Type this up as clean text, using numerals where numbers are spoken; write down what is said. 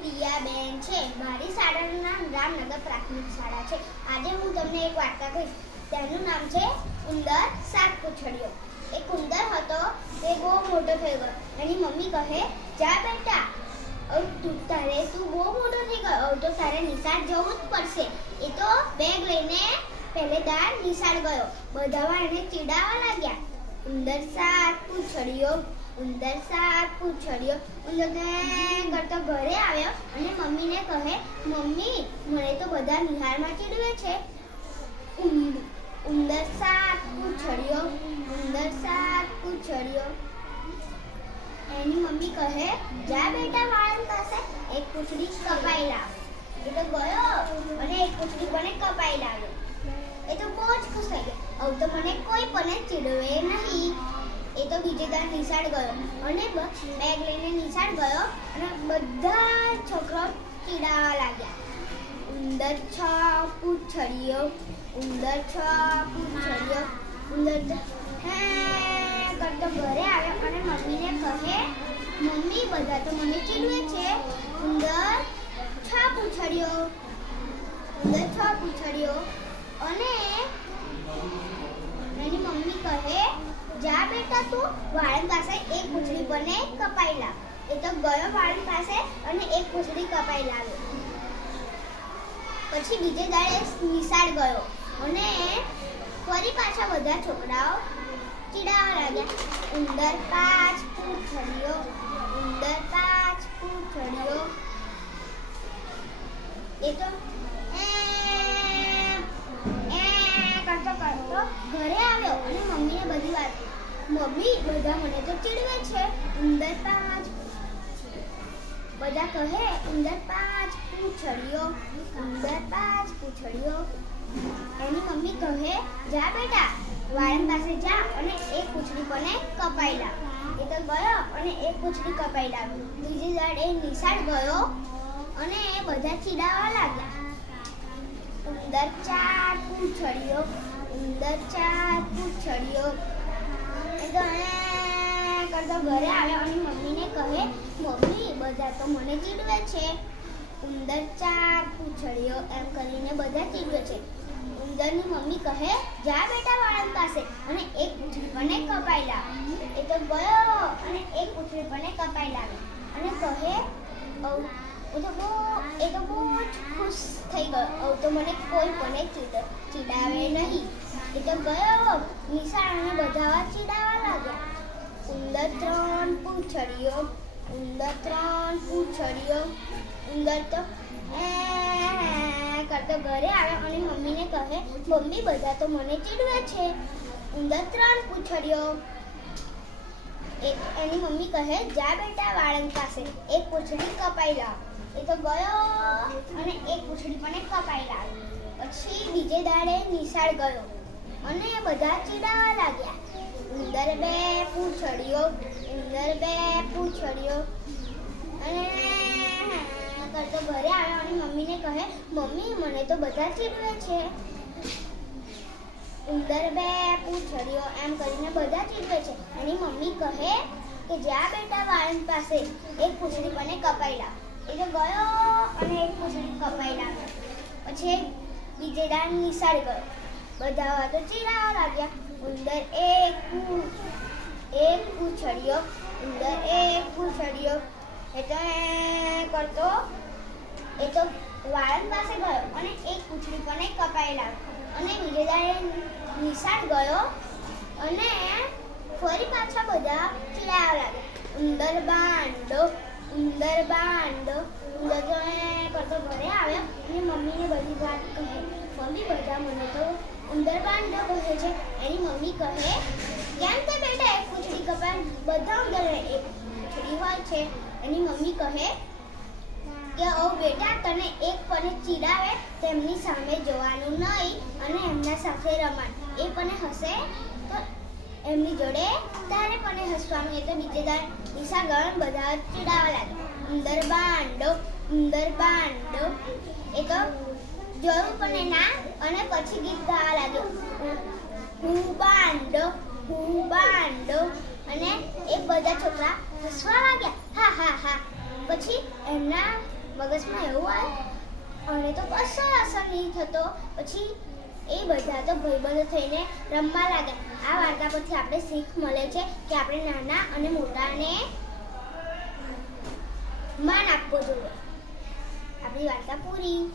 પ્રિયાબેન છે. મારી શાળાનું નામ રામનગર પ્રાથમિક શાળા છે. આજે હું તમને એક વાર્તા કહીશ. તેનું નામ છે ઉંદર સાત પૂંછડીઓ. એક ઉંદર હતો, તે બહુ મોટો થઈ ગયો. એની મમ્મી કહે, જા બેટા, તું બહુ મોટો થઈ ગયો, હવે તો તારે નિશાળ જવું જ પડશે. એ તો બેગ લઈને પહેલેદાર નિશાળ ગયો. બધા એને ચીડાવવા લાગ્યા. ઉંદર સાત પૂંછડીઓ, ઉંદર સાત પૂંછડીઓ. ઉંદર કરતો ઘરે આવ્યો અને મમ્મીને કહે, મમ્મી, મને તો બધા નિહાળમાં ચીડવે છે. ઉંદર સાત પૂંછડીઓ, ઉંદર સાત પૂંછડીઓ. એની મમ્મી કહે, જા બેટા વાળંદ પાસે એક પૂંછડી કપાઈ લાવ. એ તો ગયો અને એક પૂંછડી પણ કપાઈ લાવ્યો. એ તો બહુ જ ખુશ થઈ ગયો. હવે તો મને કોઈ પણ ચીડવે નહીં. એ તો બીજે દાડ નિશાળ ગયો અને બેગ લઈને નિશાળ ગયો અને બધા છોકરાઓ ચીડાવવા લાગ્યા. ઉંદર છ પૂંછડીઓ, ઉંદર છ પૂંછડીઓ. ઉંદર કરતો ઘરે આવ્યો અને મમ્મીને કહે, મમ્મી, બધા તો મને ચીડવે છે. ઉંદર છ પૂંછડીઓ, ઉંદર છ પૂંછડીઓ. અને એની મમ્મી કહે, જા બેટા, તું વાળંદ પાસે એક પૂંછડી બને કપાઈ લાવ. એ તો ગયો વાળંદ પાસે અને એક પૂંછડી કપાઈ લાવ્યો. પછી બીજે દાડે નિશાળ ગયો અને ફરી પાછા બધા છોકરાઓ ચીડાવવા લાગ્યા. ઉંદર પાંચ પૂંછડીઓ, ઉંદર પાંચ પૂંછડીઓ. એ તો કરતો કરતો ઘરે આવ્યો અને મમ્મીને બધી વાત, મમ્મી, બધા મને તો ચીડવે છે. ઉંદર પાંચ. બધા કહે, ઉંદર પાંચ પૂંછડીઓ, ઉંદર પાંચ પૂંછડીઓ. એની મમ્મી કહે, જા બેટા, વાળંદ પાસે જા અને એક પૂંછડી પણ કપાઈ લાવ. એ તો ગયો અને એક પૂંછડી કપાઈ લાવ્યો. બીજી દાડે નિશાળ ગયો અને બધા ચીડાવવા લાગ્યા. ઉંદર ચાર પૂંછડીઓ, ઉંદર ચાર પૂંછડીઓ. એ તો કરતો ઘરે આવ્યો અને મમ્મીને કહે, મમ્મી, બધા તો મને ચીડવે છે. ઉંદર ચાર પૂંછડીઓ એમ કરીને બધા ચીડવે છે. ઉંદરની મમ્મી કહે, જા બેટા વાળંદ પાસે અને એક પૂંછડી પણ કપાઈ લાવ. એ તો ગયો અને એક પૂંછડી પણ કપાઈ લાવી અને કહે, એ તો બહુ જ ખુશ થઈ ગયો. હવે તો મને કોઈ પણ ચીડાવે નહીં. એ તો ગયો નિશાળ અને બધા ચીડાવવા લાગ્યા. ઉંદર ત્રણ પૂંછડીઓ, ઉંદર ત્રણ પૂંછડીઓ. ઉંદર તો કરતો ઘરે આવ્યો અને મમ્મીને કહે, મમ્મી, બધા તો મને ચીડવે છે. ઉંદર ત્રણ પૂંછડીઓ. એની મમ્મી કહે, જા બેટા વાળંદ પાસે એક પૂંછડી કપાઈ લાવ. એ તો ગયો અને એક પૂંછડી પણ કપાઈ લાવી. પછી બીજે દાડે નિશાળ ગયો અને બધા ચીડાવવા લાગ્યા. ઉંદર બે પૂંછડીઓ, ઉંદર બે પૂંછડીઓ. અને કરતો ઘરે આવ્યો અને મમ્મીને કહે, મમ્મી, મને તો બધા ચીડવે છે. ઉંદર બે પૂંછડીઓ એમ કરીને બધા ચીડવે છે. એની મમ્મી કહે કે જા બેટા વાળંદ પાસે એક પૂંછડી પણ કપાઈ લાવ. એ તો ગયો અને એક પૂંછડી કપાઈ લાવ્યો. પછી બીજે દાડ નિશાળ ગયો. બધા વાતો ચીડાવવા લાગ્યા. ઉંદર એક પૂંછડીઓ, ઉંદર એક પૂંછડીઓ. એ તો વાળંદ પાસે ગયો અને એક પૂંછડી પણ કપાઈ લાવ્યો. અને બીજે દાડે નિશાળ ગયો અને ફરી પાછા બધા ચીડાવવા લાગ્યા. ઉંદર બાંડો, ઉંદર બાંડો. ઉંદર કરતો ઘરે આવ્યો અને મમ્મીને બધી વાત કહે, મમ્મી, બધા મને તો ઉંદર બાંડો કહે છે. એની મમ્મી કહે, કેમ તે બેટા એક પૂંછડી કપાય? બધા ઉંદર એક પૂંછડી હોય છે. એની મમ્મી કહે કે, ઓ બેટા, તને એક પણ ચીડાવે તેમની સામે જવાનું નહીં અને એમના સાથે રમવાનું. એ પણ હસે તો એમની જોડે તારે પણ હસવાનું. એ તો બીજે દાડ નિશાળ ગયો બધા ચીડાવવા લાગ્યા. ઉંદર બાંડો, ઉંદર બાંડો. એ તો જોયું પણ ના અને પછી ગીત ગાવા લાગ્યો. હું બાંડો, હું બાંડો. અને એ બધા છોકરા હસવા લાગ્યા. હા હા હા. પછી એમના મગજમાં એવું આવે અને તો કશો અસર નહીં થતો. પછી એ બધા તો ભાઈબંધો થઈને રમવા લાગે. આ વાર્તા પરથી આપણે શીખ મળે છે કે આપણે નાના અને મોટાને માન આપવો જોઈએ. આપણી વાર્તા પૂરી.